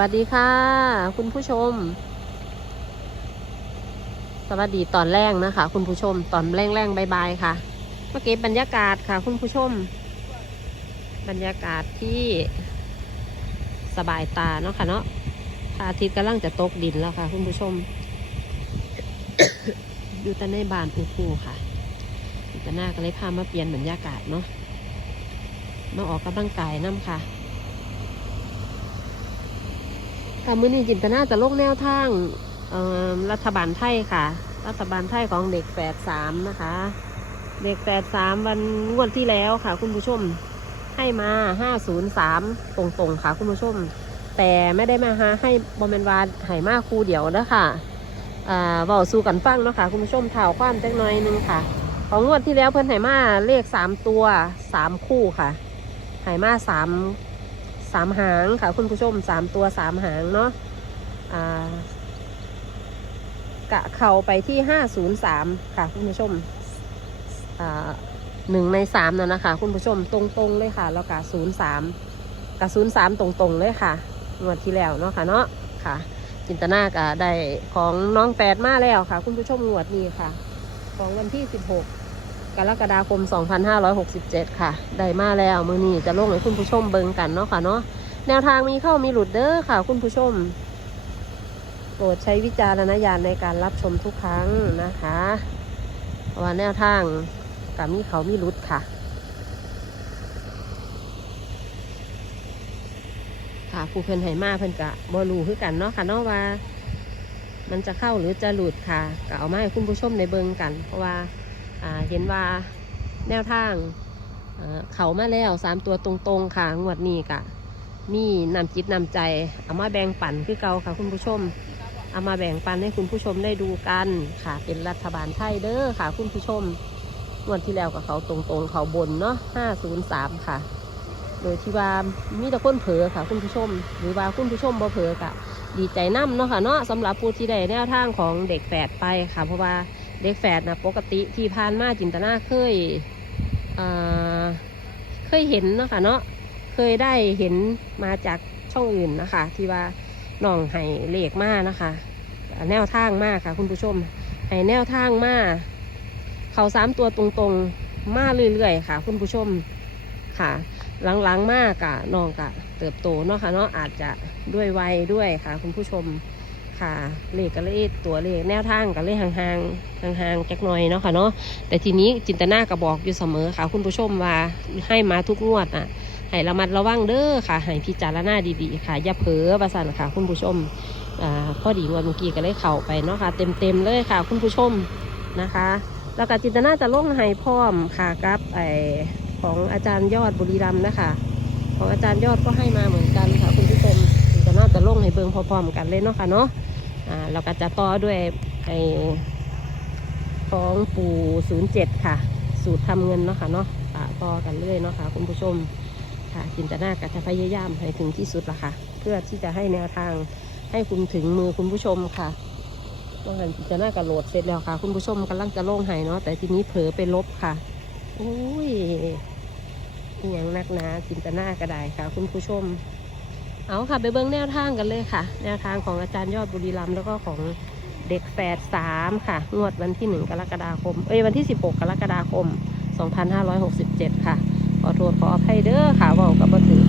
วัสดีค่ะ คุณผู้ชม สวัสดีตอนแรกนะคะ คุณผู้ชมตอนแรงแรงๆบายๆค่ะ เมื่อกี้บรรยากาศค่ะ คุณผู้ชม บรรยากาศที่สบายตาเนาะค่ะเนาะพระอาทิตย์กำลังจะตกดินแล้วค่ะ คุณผู้ชม อยู่แต่ในบานปูๆค่ะจิตนาก็เลยพามาเปลี่ยนบรรยากาศเนาะมาออกกำลังกายน้ำค่ะ ค่ะมื้อนี้จินตนาจะลงแนวทางรัฐบาลไทยค่ะ รัฐบาลไทยของเด็กแฝดสามนะคะ เด็กแฝดสามวันงวดที่แล้วค่ะ คุณผู้ชมให้มาห้าศูนย์สามตรงๆค่ะ คุณผู้ชม แต่ไม่ได้มาหาให้บอมเมนวาไห่มาคู่เดียวนะค่ะอ่าบาสู่กันฟังเนาะค่ะคุณผู้ชมข่าวความจักน้อยหนึงค่ะ ของงวดที่แล้วเพิ่นไห่มาเลขสามตัวสามคู่ค่ะไห่มาสาม สามหางค่ะคุณผู้ชมสามตัวสามหางเนาะกะเข่าไปที่ห้าศูนย์สามค่ะคุณผู้ชมหนึ่งในสามนั่นนะคะ คุณผู้ชมตรงๆเลยค่ะ แล้วกะศูนย์สามกะศูนย์สามตรงๆเลยค่ะงวดที่แล้วเนาะค่ะเนาะค่ะ จินตนากะได้ของน้องแปดมาแล้วค่ะ คุณผู้ชมงวดนี้ค่ะ ของวันที่สิบหก กรกฎาคม 2567 ค่ะ ได้มาแล้วมือนี้จะลงให้คุณผู้ชมเบิ่งกันเนาะค่ะเนาะ แนวทางมีเข้ามีหลุดเด้อค่ะ คุณผู้ชม โปรดใช้วิจารณญาณในการรับชมทุกครั้งนะคะเพราะว่าแนวทางกับมีเขามีหลุดค่ะ ค่ะผู้เพิ่นให้มาเพิ่นกะบ่รู้คือกันเนาะค่ะเนาะว่า มันจะเข้าหรือจะหลุดค่ะก็เอามาให้คุณผู้ชมในเบิงกัน เพราะว่า เห็นว่าแนวทางเขามาแล้วสามตัวตรงๆค่ะงวดนี้กะมีนำจิตนำใจเอามาแบ่งปันคือเก่าค่ะคุณผู้ชมเอามาแบ่งปันให้คุณผู้ชมได้ดูกันค่ะ เป็นรัฐบาลไทยเด้อค่ะ คุณผู้ชมงวดที่แล้วกับเขาตรงๆ เขาบนเนาะห้าศูนย์สามค่ะ โดยที่ว่ามีแต่คนเผลอค่ะ คุณผู้ชม หรือว่าคุณผู้ชมบ่เผลอกะดีใจน้ำเนาะค่ะเนาะสำหรับผู้ที่ได้แนวทางของเด็กแฝดไปค่ะ เพราะว่า เด็กแฝดนะปกติที่ผ่านมาจินตนาเคยอ่าเคยเห็นเนาะค่ะเนาะเคยได้เห็นมาจากช่องอื่นนะคะ ที่ว่าน้องให้เลขมากนะคะ แนวทางมากค่ะ คุณผู้ชมให้แนวทางมากเขาสามตัวตรงๆมาเรื่อยๆค่ะ คุณผู้ชมค่ะ หลังๆมากอะน้องกะเติบโตเนาะค่ะเนาะอาจจะด้วยวัยด้วยค่ะ คุณผู้ชม ค่ะ เลขก็เลขตัวเลขแนวทางก็เลขห่างๆห่างๆจักหน่อยเนาะค่ะเนาะแต่ทีนี้จินตนาก็บอกอยู่เสมอค่ะ คุณผู้ชมว่าให้มาทุกงวดอะให้ระมัดระวังเด้อค่ะให้พิจารณาดีๆ ค่ะอย่าเผลอประสันค่ะ คุณผู้ชมอ่าพอดีงวดเมื่อกี้ก็เลยเข้าไปเนาะค่ะ เต็มๆเลยค่ะ คุณผู้ชมนะคะ แล้วก็จินตนาจะลงให้พร้อมค่ะกับไอของอาจารย์ยอดบุรีรัมย์นะคะ ของอาจารย์ยอดก็ให้มาเหมือนกันค่ะ ลงให้เบิ่งพร้อมๆกันเลยเนาะค่ะเนาะอ่าเราก็จะต่อด้วยไอ้ของปูศูนย์เจ็ดค่ะ สูตรทำเงินเนาะค่ะเนาะต่อกันเรื่อยเนาะค่ะคุณผู้ชมค่ะจินตนาก็จะพยายามให้ถึงที่สุดละค่ะ เพื่อที่จะให้แนวทางให้คุณถึงมือคุณผู้ชมค่ะเมื่อกี้จินตนาก็โหลดเสร็จแล้วค่ะ คุณผู้ชมกำลังจะโล่งให้เนาะแต่ทีนี้เผลอไปลบค่ะโอ้ยอย่างนักหนาจินตนาก็ได้ค่ะ คุณผู้ชม เอาค่ะไปเบิ้งแนวทางกันเลยค่ะ แนวทางของอาจารย์ยอดบุรีรัมแล้วก็ของเด็กแฝดสามค่ะ งวดวันที่หนึ่งกรกฎาคม เอ้ยวันที่สิบหกกรกฎาคมสองพันห้าร้อยหกสิบเจ็ดค่ะ ขอโทษขออภัยเด้อค่ะว่ากับบ่ถือ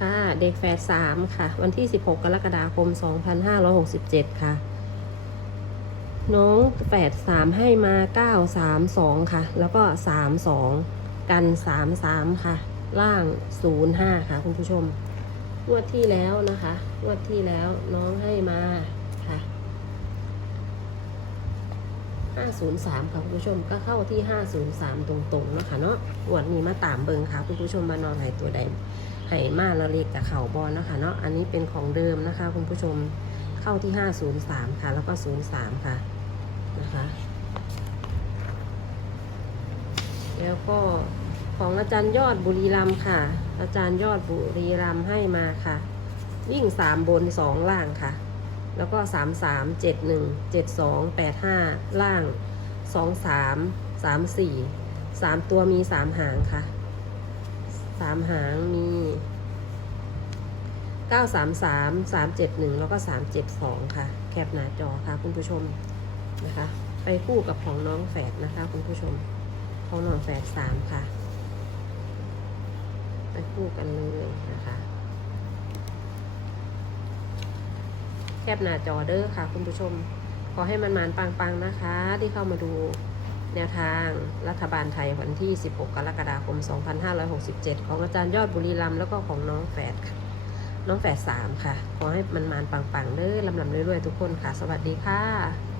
ค่ะ เด็กแฝดสามค่ะ วันที่สิบหกกรกฎาคมสองพันห้าร้อยหกสิบเจ็ดค่ะ น้องแฝดสามให้มาเก้าสามสองค่ะ แล้วก็สามสองกันสามสามค่ะ ล่างศูนย์ห้าค่ะคุณผู้ชมงวดที่แล้วนะคะงวดที่แล้วน้องให้มาค่ะห้าศูนย์สามค่ะคุณผู้ชมก็เข้าที่ห้าศูนย์สามตรงๆเนาะค่ะเนาะงวดนี้มาตามเบิงค่ะคุณผู้ชมมานอนไหตัวใดให้มาละเล็กกับเข่าบอลเนาะค่ะเนาะอันนี้เป็นของเดิมนะคะ คุณผู้ชมเข้าที่ห้าศูนย์สามค่ะ แล้วก็ศูนย์สามค่ะนะคะ แล้วก็ ของอาจารย์ยอดบุรีรัมค่ะ อาจารย์ยอดบุรีรัมให้มาค่ะ วิ่งสามบนสองล่างค่ะ แล้วก็สามสามเจ็ดหนึ่งเจ็ดสองแปดห้าล่างสองสามสามสี่สามตัวมีสามหางค่ะสามหางมี933 371แล้วก็372ค่ะ แคปหน้าจอค่ะคุณผู้ชมนะคะ ไปคู่กับของน้องแฝดนะคะคุณผู้ชม ของน้องแฝด3ค่ะ คู่กันเลยนะคะ แคปหน้าจอเด้อค่ะ คุณผู้ชม ขอให้มันมานปังๆนะคะ ที่เข้ามาดูแนวทางรัฐบาลไทยวันที่ 16 กรกฎาคม 2567 ของอาจารย์ยอดบุรีรัมแล้วก็ของน้องแฝดค่ะ น้องแฝดสามค่ะ ขอให้มันมานปังๆเด้อลำลำเรื่อยๆทุกคนค่ะ สวัสดีค่ะ